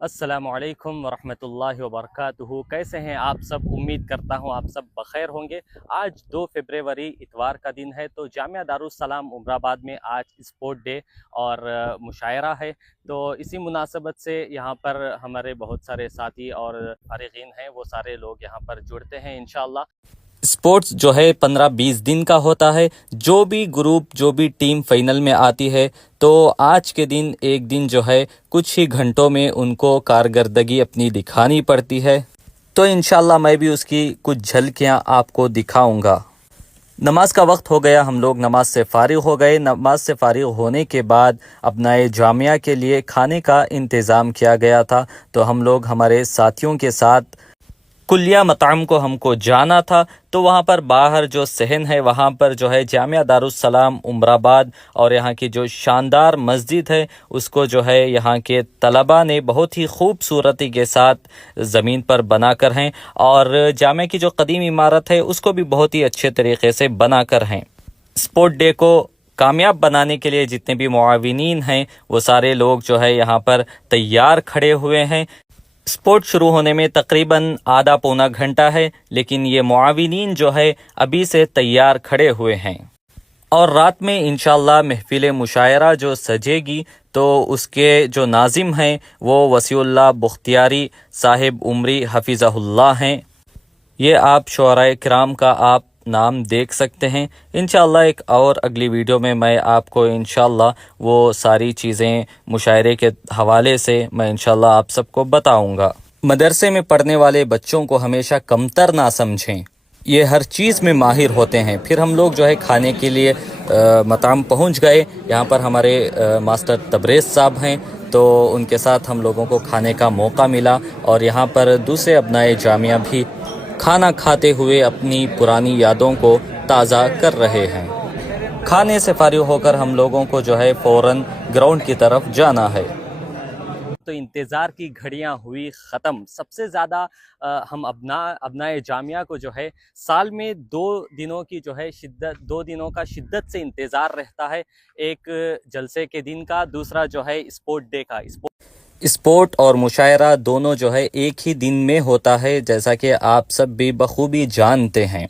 अस्सलामुअलैकुम वरहमतुल्लाहि वबरकातुहू। कैसे हैं आप सब? उम्मीद करता हूं आप सब बखैर होंगे। आज 2 फरवरी इतवार का दिन है, तो जामिया दारुस्सलाम उमराबाद में आज स्पोर्ट डे और मुशायरा है। तो इसी मुनासबत से यहाँ पर हमारे बहुत सारे साथी और फारिगीन हैं, वो सारे लोग यहाँ पर जुड़ते हैं इंशाअल्लाह। स्पोर्ट्स जो है 15-20 दिन का होता है। जो भी ग्रुप जो भी टीम फाइनल में आती है, तो आज के दिन एक दिन जो है कुछ ही घंटों में उनको कारकर्दगी अपनी दिखानी पड़ती है। तो इंशाल्लाह मैं भी उसकी कुछ झलकियां आपको दिखाऊंगा। नमाज का वक्त हो गया, हम लोग नमाज से फ़ारिग हो गए। नमाज से फ़ारिग होने के बाद अपना जामिया के लिए खाने का इंतज़ाम किया गया था। तो हम लोग हमारे साथियों के साथ कुलिया मताम को हमको जाना था। तो वहाँ पर बाहर जो सहन है, वहाँ पर जो है जामिया दारुस्सलाम उमराबाद और यहाँ की जो शानदार मस्जिद है, उसको जो है यहाँ के तलबा ने बहुत ही खूबसूरती के साथ ज़मीन पर बनाकर हैं, और जामिया की जो कदीम इमारत है उसको भी बहुत ही अच्छे तरीके से बनाकर हैं। स्पोर्ट डे को कामयाब बनाने के लिए जितने भी मुआविनीन हैं, वो सारे लोग जो है यहाँ पर तैयार खड़े हुए हैं। स्पोर्ट शुरू होने में तकरीबन आधा पौना घंटा है, लेकिन ये मुआविनीन जो है अभी से तैयार खड़े हुए हैं। और रात में इंशाअल्लाह महफिल मुशायरा जो सजेगी, तो उसके जो नाजिम हैं वो वसीउल्लाह बुख्तियारी साहिब उमरी हफिज़हुल्लाह हैं। ये आप शुअराए किराम का आप नाम देख सकते हैं। इंशाअल्लाह एक और अगली वीडियो में मैं आपको इंशाअल्लाह वो सारी चीज़ें मुशायरे के हवाले से मैं इंशाअल्लाह आप सबको बताऊंगा। मदरसे में पढ़ने वाले बच्चों को हमेशा कमतर ना समझें, ये हर चीज़ में माहिर होते हैं। फिर हम लोग जो है खाने के लिए मताम पहुंच गए। यहाँ पर हमारे मास्टर तबरेज़ साहब हैं, तो उनके साथ हम लोगों को खाने का मौका मिला। और यहाँ पर दूसरे अबनाए जामिया भी खाना खाते हुए अपनी पुरानी यादों को ताज़ा कर रहे हैं। खाने से फारिग होकर हम लोगों को जो है फ़ौरन ग्राउंड की तरफ जाना है। तो इंतज़ार की घड़ियां हुई ख़त्म। सबसे ज़्यादा हम अपनाए जामिया को जो है साल में 2 दिनों की जो है शिद्दत 2 दिनों का शिद्दत से इंतज़ार रहता है। एक जलसे के दिन का, दूसरा जो है स्पोर्ट डे का। स्पोर्ट और मुशायरा दोनों जो है एक ही दिन में होता है, जैसा कि आप सब भी बखूबी जानते हैं।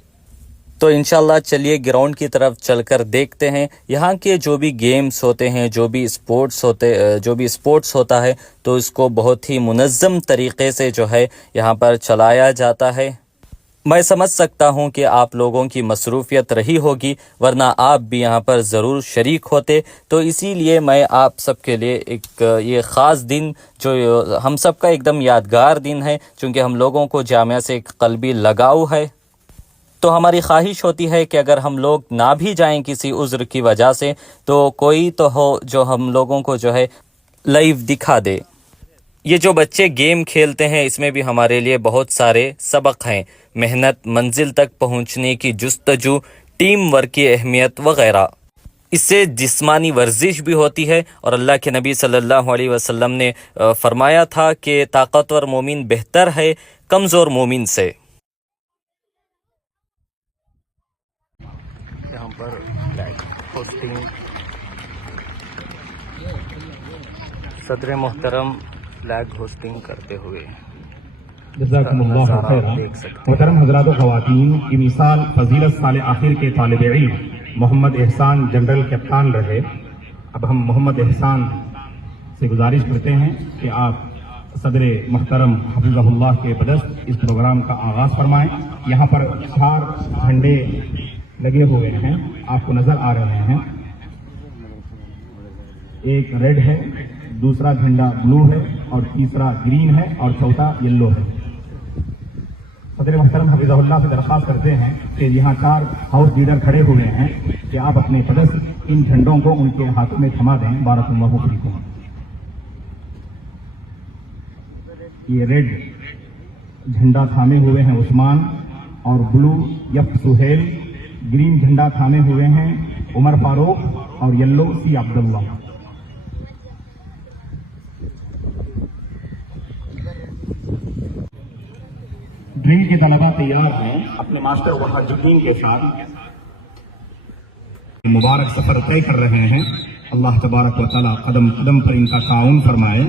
तो इंशाल्लाह चलिए ग्राउंड की तरफ चलकर देखते हैं। यहाँ के जो भी गेम्स होते हैं, जो भी स्पोर्ट्स होता है, तो इसको बहुत ही मुनज़्ज़म तरीक़े से जो है यहाँ पर चलाया जाता है। मैं समझ सकता हूं कि आप लोगों की मसरूफ़ियत रही होगी, वरना आप भी यहाँ पर ज़रूर शरीक होते। तो इसीलिए मैं आप सब के लिए एक ये ख़ास दिन, जो हम सब का एकदम यादगार दिन है, चूँकि हम लोगों को जामिया से एक क़ल्बी लगाव है, तो हमारी ख्वाहिश होती है कि अगर हम लोग ना भी जाएं किसी उज़्र की वजह से, तो कोई तो हो जो हम लोगों को जो है लाइव दिखा दे। ये जो बच्चे गेम खेलते हैं, इसमें भी हमारे लिए बहुत सारे सबक हैं। मेहनत, मंजिल तक पहुंचने की जुस्तजू, टीम वर्क की अहमियत वगैरह। इससे जिस्मानी वर्जिश भी होती है, और अल्लाह के नबी सल्लल्लाहु अलैहि वसल्लम ने फरमाया था कि ताकतवर मोमिन बेहतर है कमज़ोर मोमिन से। यहाँ पर होस्टिंग सदर मोहतरम फ्लैग होस्टिंग करते हुए मोहतरम हजरात ख़वातीन, इमिसाल फजीलत साल आखिर के तालिब इल्म मोहम्मद एहसान जनरल कप्तान रहे। अब हम मोहम्मद एहसान से गुजारिश करते हैं कि आप सदर मोहतरम हफिज़हुल्लाह के बदस्त इस प्रोग्राम का आगाज़ फरमाएं। यहाँ पर 4 झंडे लगे हुए हैं, आपको नज़र आ रहे हैं। एक रेड है, दूसरा झंडा ब्लू है, और तीसरा ग्रीन है, और चौथा येलो है। सदर मोहतरम हफिज़हुल्लाह से दरख्वास्त करते हैं कि यहाँ 4 हाउस लीडर खड़े हुए हैं कि आप अपने पदस्थ इन झंडों को उनके हाथों में थमा दें। बारकल्लाहु फीकुम। ये रेड झंडा थामे हुए हैं उस्मान, और ब्लू यफ सुहेल। ग्रीन झंडा थामे हुए हैं उमर फारूक, और येलो सी अब्दुल्ला। ड्रिल के तलबा तैयार हैं अपने मास्टर वहाजुद्दीन के साथ, मुबारक सफर तय कर रहे हैं। अल्लाह तबारक व तआला कदम कदम पर इनका ताउन फरमाए।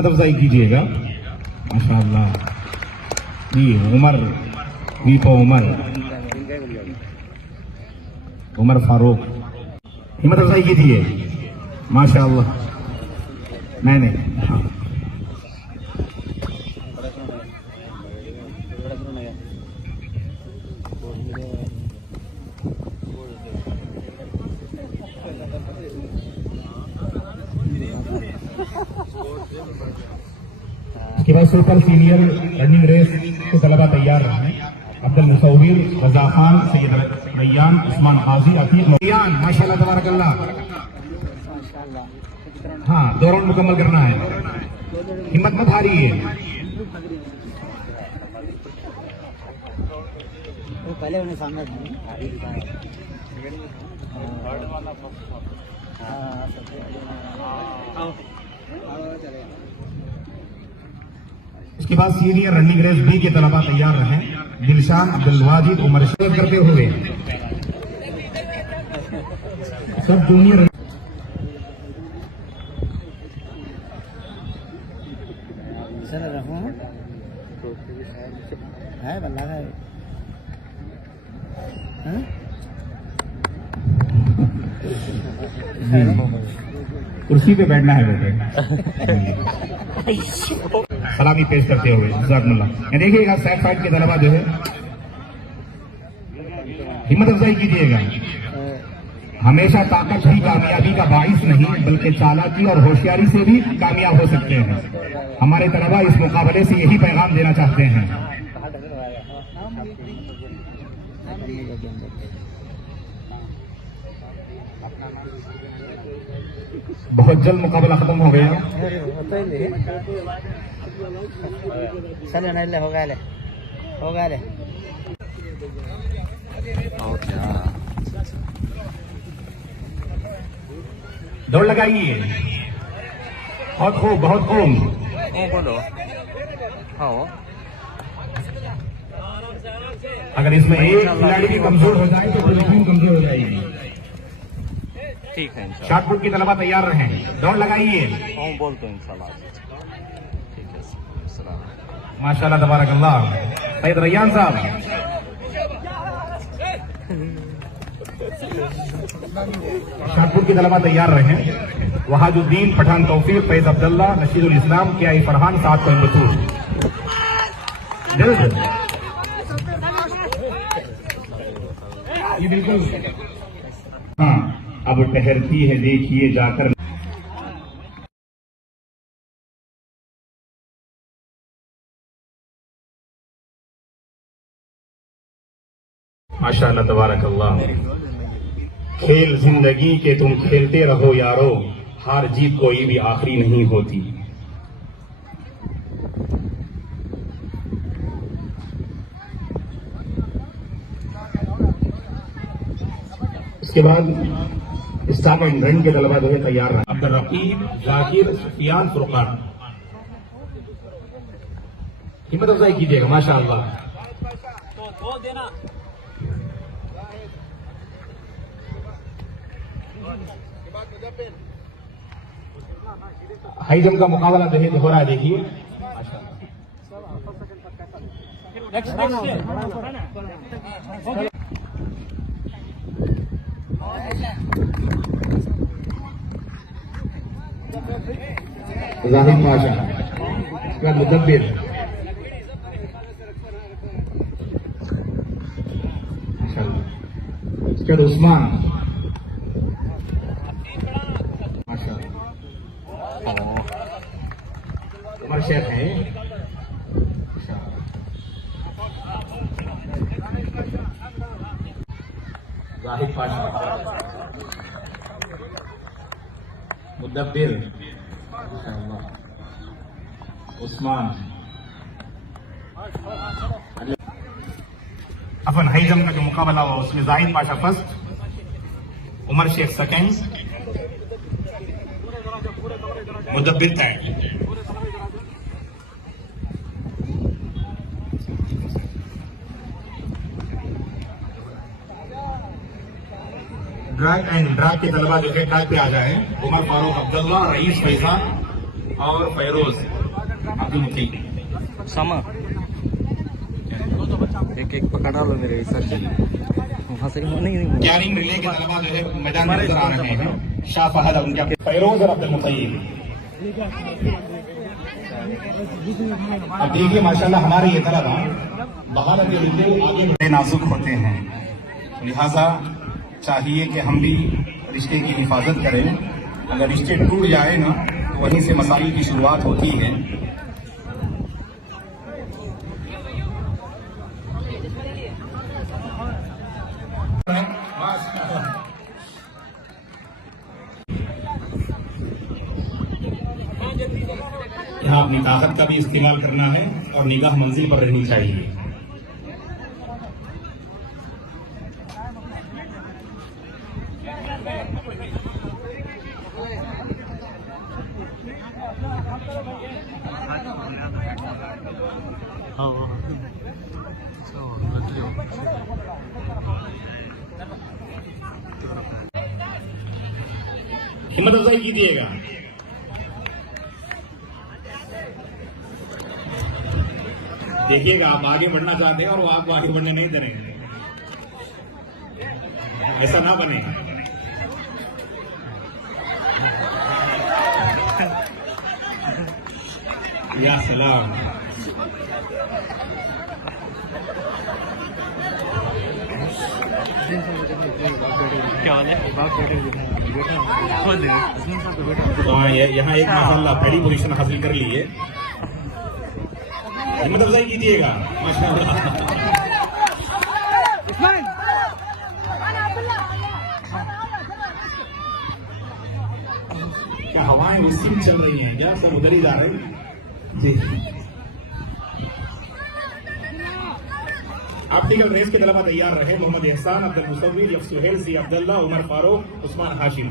हिम्मत अफजाई कीजिएगा। माशाअल्लाह जी। उमर वीपो उमर फारूक, हिम्मत अफजाई कीजिए। माशाअल्लाह। मैंने इसके बाद सुपर सीनियर रनिंग रेस के तलबा तैयार रहे। अब्दुल मुसव्विर, रजा खान, सैयद रैयान, उस्मान गाजी, अतीक रैयान। माशाल्लाह तबारकल्लाह। हाँ, 2 राउंड मुकम्मल करना है। हिम्मत मत हारिए। पहले उन्हें सामने इसके बाद सीनियर रनिंग रेस बी के तलबा तैयार रहे। दिलशान, अब्दुल वाजिद, उमर शेख करते हुए सब जूनियर है बल्ला है। कुर्सी पे बैठना है बेटे। सलामी पेश करते हुए जज़ाकुमुल्लाह। देखिएगा सैफ फाइट के तलबा जो है हिम्मत अफजाई कीजिएगा। हमेशा ताकत ही कामयाबी का बाइस नहीं बल्कि चालाकी और होशियारी से भी कामयाब हो सकते हैं। हमारे तलबा इस मुकाबले से यही पैगाम देना चाहते हैं। बहुत जल्द मुकाबला खत्म हो गया। हो गया ले। दौड़ लगाइए। बहुत खूब, बहुत खूब। अगर इसमें एक खिलाड़ी भी कमजोर हो जाए तो पूरी टीम कमजोर हो जाएगी। ठीक है। शॉटपुट की तलबा तैयार रहे। दौड़ लगाइए। बोल तो इंशाल्लाह। ठीक है। माशाल्लाह तबारकल्लाह। सैयद रैयान साहब, शॉटपुट की तलबा तैयार रहे। वहाजुद्दीन, पठान तौफीक, फैज अब्दुल्ला, नशीदुल इस्लाम, क्या फरहान, साथ कोयम्बतूर। जल्द ये बिल्कुल। हाँ, अब ठहरती है देखिए जाकर। माशाअल्लाह तबारकल्लाह। खेल जिंदगी के तुम खेलते रहो यारो, हार जीत कोई भी आखिरी नहीं होती। इसके बाद स्टार्ट एंड रन के तलबा जो है तैयार रहे। अब्दुल रकीब, जाकिर, सुफियान, फुरकान। हिम्मत अफजाई कीजिएगा। माशाअल्लाह। हाई जंप का मुकाबला जो है हो रहा है। देखिए जाहिद पाशा, इसके बाद मुदब्बिर, इसके बाद उस्मान। उमर शेख है। जाहिद पाशा, मुदब्बिर, उस्मान। अपन हाई जंप का जो मुकाबला हुआ उसमें Zahid Pasha first, Umar Shaikh second, Mudabbir third. Drag and drag के तलबा जो है ट्रैक पे आ जाए। उमर फारूक, अब्दुल्ला, रईस, फैजान और फैरोज। अब्दुल मुती। सामा एक पकड़ा लो मेरे सर से वहाँ से नहीं कैरिंग रिले के तलबा जो है मैदान में नजर आ रहे हैं। शाह फहद उनके फैरोज और अब्दुल मुतैयब। अब देखिए माशाल्लाह हमारे ये तलबा बाहर आगे बड़े नाजुक होते हैं, लिहाजा चाहिए कि हम भी रिश्ते की हिफाजत करें। अगर रिश्ते टूट जाए ना तो वहीं से मसाइल की शुरुआत होती है। यहाँ अपनी ताकत का भी इस्तेमाल करना है और निगाह मंजिल पर रहनी चाहिए। हिम्मत अफजाई कीजिएगा। देखिएगा आप आगे बढ़ना चाहते हैं और वो आपको आगे बढ़ने नहीं देंगे, ऐसा ना बने। या सलाम। तो यहाँ एक माशाल्लाह पहली पोजीशन हासिल कर ली है। हिम्मत अफजाई कीजिएगा माशाल्लाह। क्या हवाएं उसी में चल रही हैं क्या? सब उधर ही जा रहे हैं जी। ऑप्टिकल रेस के तलबा तैयार रहे। मोहम्मद एहसान, अब्दुल मुसव्विर, सुहेल, सी अब्दुल्ला, उमर फारूक, उस्मान हाशिम।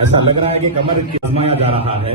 ऐसा लग रहा है कि कमर आजमाया जा रहा है।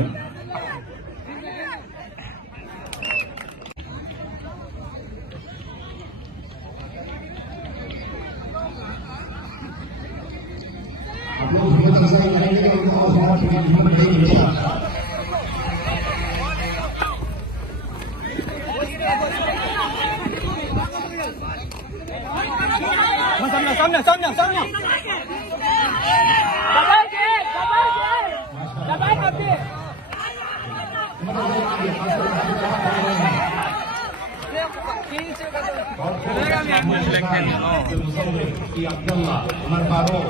अब्दुल्ला, उमर फारूक,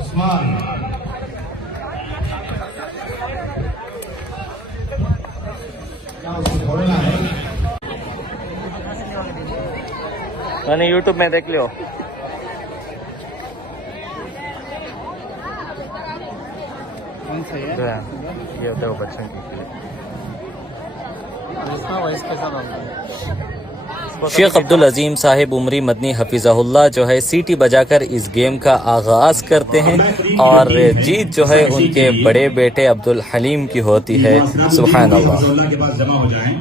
उस्मान। क्या उसको छोड़ना है? मैंने यूट्यूब में देख लियो। कौन सा है? ये देखो बच्चों की। शेख अब्दुल अजीम साहिब उमरी मदनी हफिज़हुल्लाह जो है सीटी बजाकर इस गेम का आगाज करते हैं और जीत जो है उनके बड़े बेटे अब्दुल हलीम की होती है। सुभान अल्लाह। के पास जमा हो जाएं।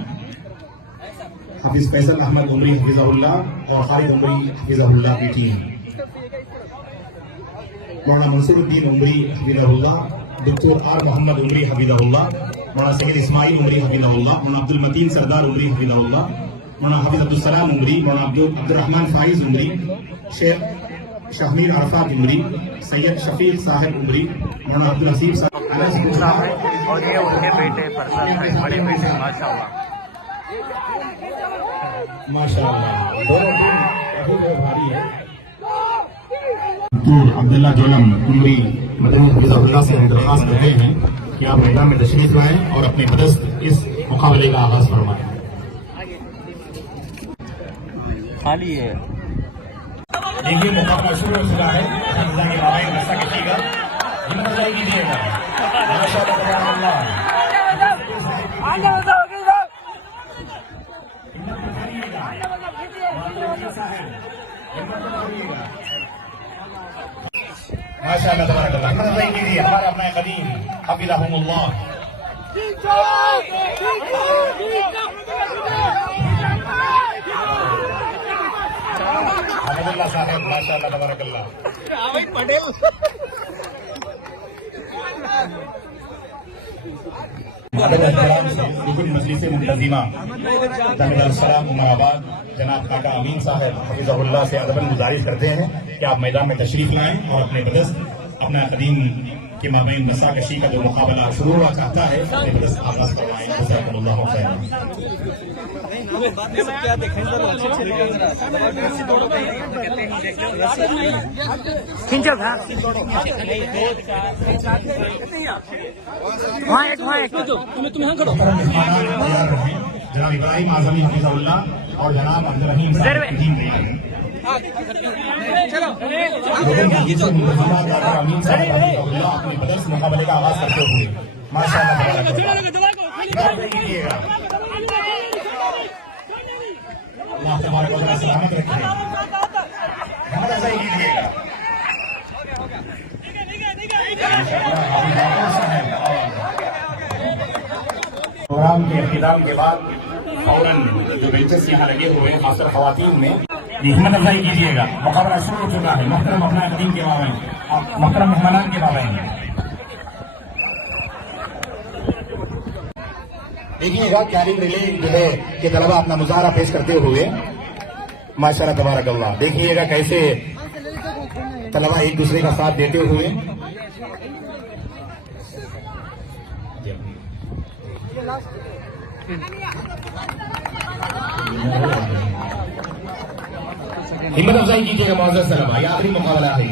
हाफिज फैसल अहमद उमरी हफिज़हुल्लाह और खालिद उमरी हफिज़हुल्लाह की टीम। मौलाना मंसूरुद्दीन उमरी हफिज़हुल्लाह, डॉक्टर आर मोहम्मद उमरी हफिज़हुल्लाह, मौलाना सैयद इस्माइल उमरी हफिज़हुल्लाह, मौलाना अब्दुल मतीन सरदार उमरी हफिज़हुल्लाह, मौलाना हाफिज अब्दुल सलाम उमरी, मौलाना अब्दुर्रहमान फाइज उमरी, शेख शाहमीर अरफात उमरी, सैयद शफीक साहिब उमरी, मौलाना अब्दुल हसीब साहब और ये उनके बेटे फरजंद हैं, बड़े बेटे माशाल्लाह। माशाल्लाह दोनों टीम काफी भारी है। अब्दुल्ला जोलम उमरी मदनी हफिज़हुल्लाह से दरख्वास्त करते हैं कि आप मैदान में तशरीफ लाएं और अपने पदस्थ इस मुकाबले का आगाज फरमाएं। खाली है। देखिए मुकाबला शुरू हो चुका है। हिम्मत अफजाई कीजिएगा। माशाअल्लाह तबारक अल्लाह। हिम्मत अफजाई कीजिए। हमारे अपना कदीम हफिज़हुल्लाह अहमदुल्लाह साहब माशाअल्लाह तबारकल्लाह। मजलिस मुंतजिमा उमराबाद जनाब काका अमीन साहब हफिज़हुल्लाह से अदबन गुजारिश करते हैं कि आप मैदान में तशरीफ लाएं और अपने बदस्त अपना कदीम के माबैन नसाकशी का जो मुकाबला शुरू हुआ चाहता है अपने बदस्त आगाज करवाएं। जज़ाकुमुल्लाहु खैरन। खींचो था वहाँ एक तुम यहाँ खड़ो। जनाब इब्राहिम आजमी हफिज़हुल्लाह और जनाब अब्दुल रहीम साहब अपने बदल से मुकाबले का आगाज करते हुए माशाअल्लाह सलामत रखे। ऐसा ही कीजिएगा। प्रोग्राम के इख्तिताम के बाद फौरन जो बेंचेस यहाँ लगे हुए हैं खासकर खवातीन में हिम्मत अफजाई कीजिएगा। मुकाबला शुरू हो चुका है। मोहतरम अपना कदीम के माबैन मोहतरम मेहमानान के माबैन देखिएगा कैरिंग रिले जो है कि तलबा अपना मुजाहरा पेश करते हुए माशाअल्लाह तबारकल्लाह। देखिएगा कैसे तलबा एक दूसरे का साथ देते हुए हिम्मत अफजाई कीजिएगा। मौजूद सलामा ये आखिरी मुकाबला है।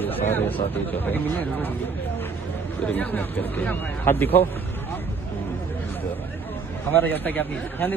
ये सारे साथी जो है पूरी मेहनत करके हाथ दिखाओ हमारा जब तक आपने ध्यान दे।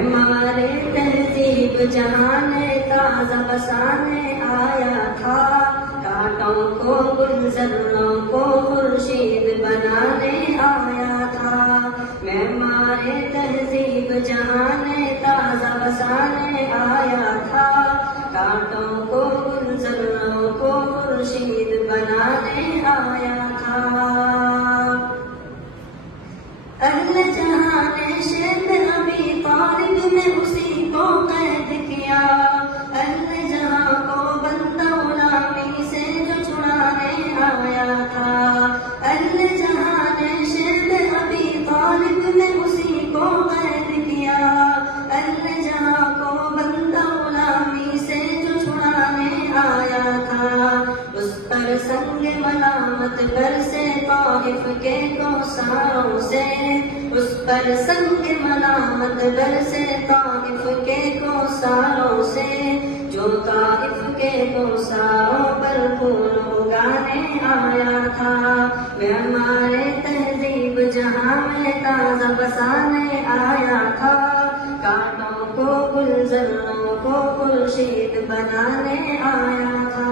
हमारे तहजीब जहाने ताज़ा बसाने आया था कांटों को गुलजरों को खुर्शीद बनाने आया था। मैं हमारे तहजीब जहाने ताज़ा बसाने आया था कांटों को गुलजरों को खुर्शीद बनाने आया था। अल्लाह जहां ने शेर अबी तालिब ने उसी को कैद किया अल्लाह जहां को बंदा गुलामी से जो छुड़ाने आया था अल्लाह जहां ने शेर अबी तालिब ने उसी को कैद किया अल्लाह जहां को बंदा गुलामी से जो छुड़ाने आया था। उस पर संग मलामत बरसे ताइफ के कौसारों से उस पर संग मलामत बरसे ताइफ के कौसारों से जो ताइफ के कौसारों पर फूल उगाने आया था। मैं हमारे तहजीब जहां में ताज़ा बसाने आया था कांटों को गुलजरों को खुर्शीद बनाने आया था।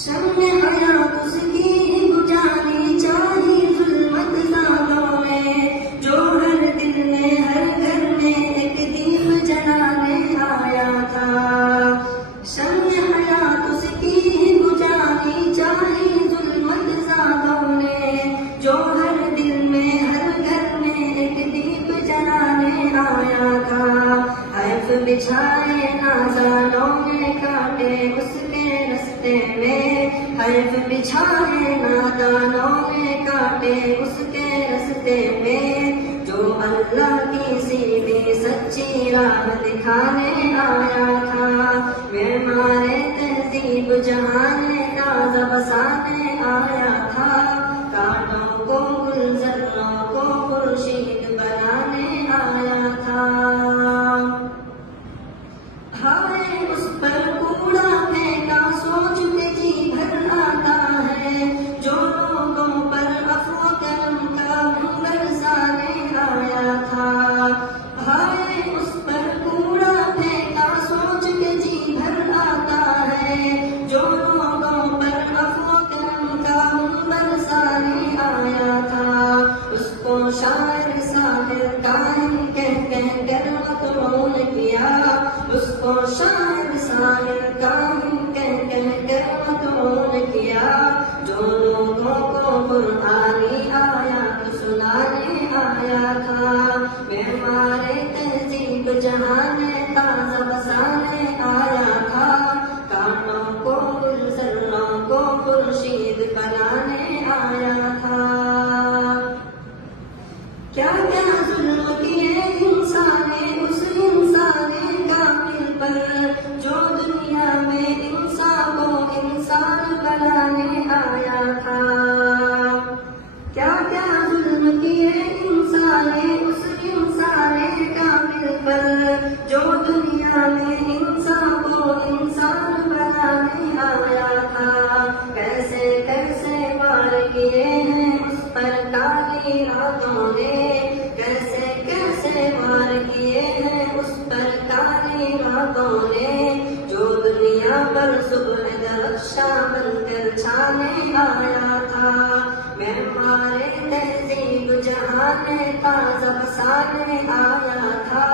शम्मे हयात उसकी बुझानी चाहिए जुल्मत बिछाए नाज़ानों ने काटे उसके रस्ते में, हर्फ बिछाए नादानों ने काटे उसके रस्ते में। जो अल्लाह की सीधी सच्ची राह दिखाने आया था, मेमारे तहजीब जहाने ताज़ा बसाने आया था। कांटों को गुलजरों को खुर्शीद बनाने आया था। हाय उस पर कूड़ा फेंका सोच के जी भर आता है, जो लोगों पर अफ़्व करम का बरसाने आया था। हाय उस पर कूड़ा फेंका सोच के जी भर आता है, जो लोगों पर अफ़्व करम का बरसाने आया था। उसको शायर साहिर काहिन कह कर मतमून किया, उसको शायर साहिर काहिन कह कर मतमून किया। जो लोगों को कुरानी आयत सुनाने आया था, मेमारे तहजीब जहाने ताज़ा बसाने आया था। कांटों को गुलजरों को खुर्शीद बनाने आया था। क्या क्या जुल्म किए इंसाने उस इंसाने कामिल पर, जो दुनिया में इंसान को इंसान बनाने आया था। क्या क्या जुल्म किए इंसाने उस इंसाने कामिल पर, जो दुनिया में इंसान को इंसान बनाने आया था। कैसे कैसे वार किए हैं उस पर काली रातों ने, कैसे कैसे वार किए हैं उस पर काली रातों ने। जो दुनिया पर सुबह दरख्शा बनकर छाने आया था, मेमारे तहजीब जहाने ताज़ा बसाने आया था।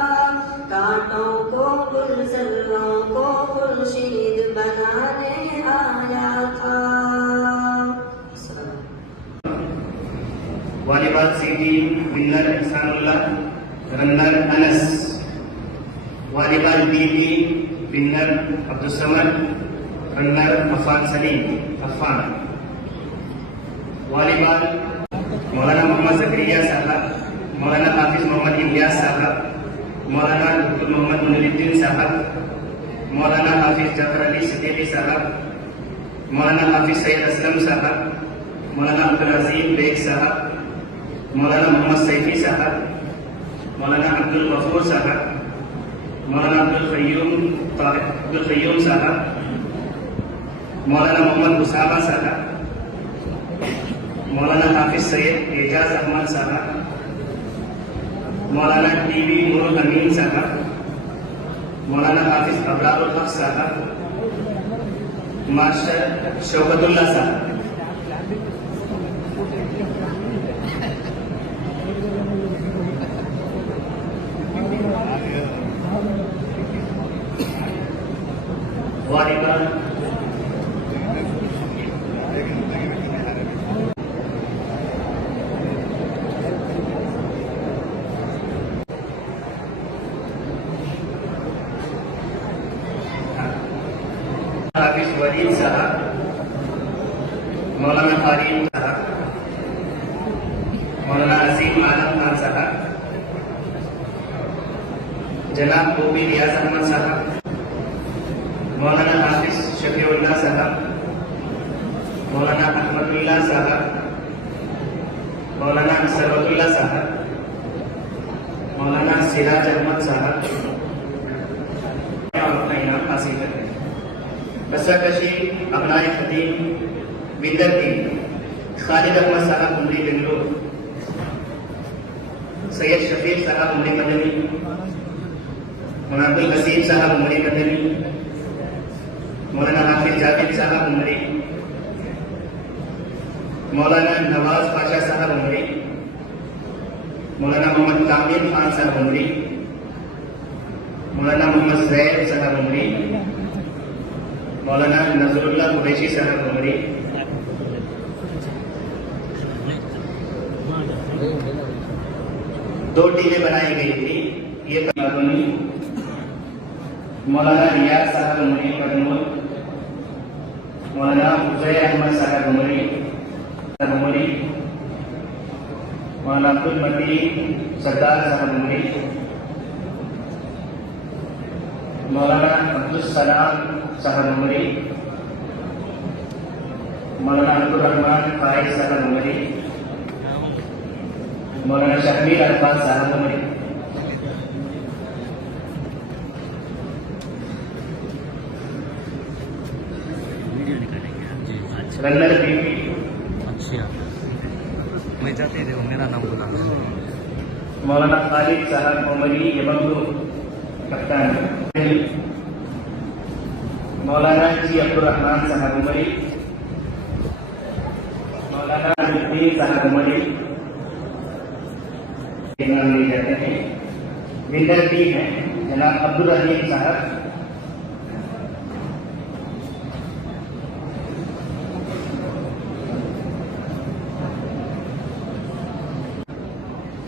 कांटों को गुलजरों को खुर्शीद बनाने आया था। Volleyball city winner Ihsanullah, runner Anas. Volleyball BT winner Abdul Samad, runner Afan Saleem Afan. Volleyball Maulana Mohammad जकरिया साहब, मौलाना हाफिज मोहम्मद इलियास साहब, मौलाना डॉक्टर मोहम्मद मुनीरुद्दीन साहब, मौलाना हाफिज जाफर अली सिद्दीकी साहब, मौलाना हाफिज सैयद असलम साहब, मौलाना अब्दुल अजीम बेग साहब, मौलाना मोहम्मद सैफी साहब, मौलाना अब्दुल गफूर साहब, मौलाना अब्दुल क़य्यूम साहब, मौलाना मोहम्मद उसामा साहब, मौलाना हाफिज सैयद एजाज अहमद साहब, मौलाना टीवी नूरुल अमीन साहब, मौलाना हाफिज अबरारुल हक साहब, मास्टर शौकतुल्ला साहब। वालीबॉल हाफिज वलीद साहब, मौलाना फारीक साहब, मौलाना अजीम आलम खान साहब, जनाब गोपी रियाज अहमद साहब, मौलाना हाफिज शफीउल्लाह साहब, मौलाना अहमदुल्लाह साहब, मौलाना सरवतुल्लाह साहब, मौलाना सिराज अहमद साहब अपना इनाम हासिल करते हैं। रस्साकशी अपनाए खतीब विद्यार्थी खालिद अहमद साहब उमरी बेंगलोर, सैयद शफीक साहब उमरी मदनी, मौलाना अब्दुल हसीब साहब उमरी मदनी, मौलाना हाफिज जावेद साहब उमरी, मौलाना नवाज पाशा साहब उमरी, मौलाना मोहम्मद कामिल खान साहब उमरी, मौलाना मोहम्मद जैद साहब उमरी, मौलाना नजरुल्लाह कुरैशी साहब उमरी, दो टीमें बनाई गई थी। ये मौलाना रियाज साहब उमरी कदमूल, मौलाना उजैर अहमद साहब उमरी, मौलाना अब्दुल मतीन सरदार साहब उमरी, मौलाना अब्दुल सलाम साहब उमरी, मौलाना अब्दुल रहमान फाइज साहब उमरी, मौलाना शहमीर अरफात साहब उमरी, रंदर बीबी, अच्छा मैं जाते थे मेरा नाम बोला मौलाना खालिद साहब उमरी यमंगलू कप्तान, मौलाना जी अब्दुल रहमान साहब उमरी, मौलाना नजरुद्दीन साहब उमरी नाम लिए जाते हैं। विनर टी हैं जनाब अब्दुल रहीम साहब,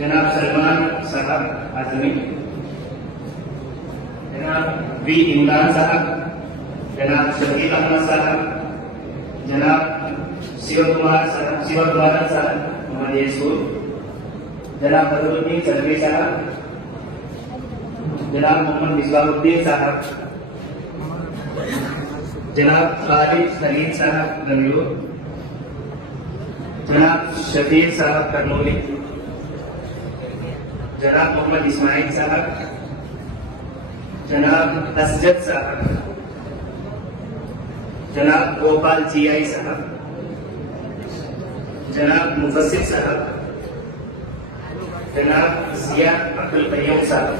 जनाब सलमान साहब आजमी, जनाब वी इमरान साहब, जनाब शकील अहमद साहब, जनाब शिव कुमार साहब मोहम्मद यसूर, जनाब बदरुद्दीन चौधरी साहब, जनाब मोहम्मद मिसबाहुद्दीन साहब, जनाब खालिद सलीम साहब गंगूर, जनाब शफीर साहब करनौली, जनाब मोहम्मद इस्माइल साहब, जनाब असजद साहब, जनाब गोपाल जीआई साहब, जनाब मुफस्सिर साहब, जनाब जिया अब्दुल कय्यूम साहब,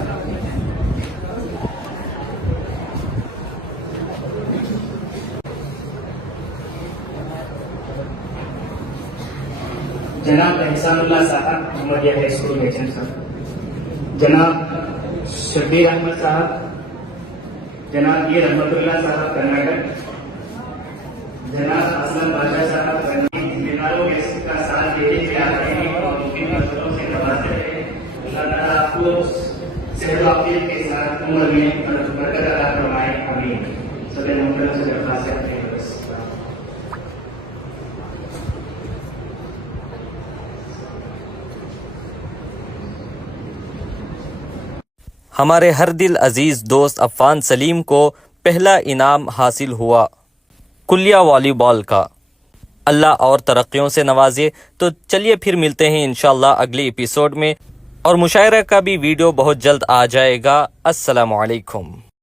जनाब एहसानुल्लाह साहब मोहम्मदिया हाई स्कूल मेचन साहब, जनाब शबीर अहमद साहब, जनाब ये रहमतुल्लाह साहब कर्नाटक, जनाब असलम बादशाह साहब बीमारों के का साथ देते हुए आ रहे हैं और उनकी मजदूरों से नवाजते रहे। अल्लाह ताला आपको सेहत आफियत के साथ उम्र में बरकत अता फरमाए, आमीन। सभी मुहतरम से दरख्वास्त करते हैं। हमारे हर दिल अजीज़ दोस्त अफ़ान सलीम को पहला इनाम हासिल हुआ कुलिया वॉलीबॉल का। अल्लाह और तरक्कियों से नवाजे। तो चलिए फिर मिलते हैं इंशाअल्लाह अगले एपिसोड में, और मुशायरा का भी वीडियो बहुत जल्द आ जाएगा। अस्सलामु अलैकुम।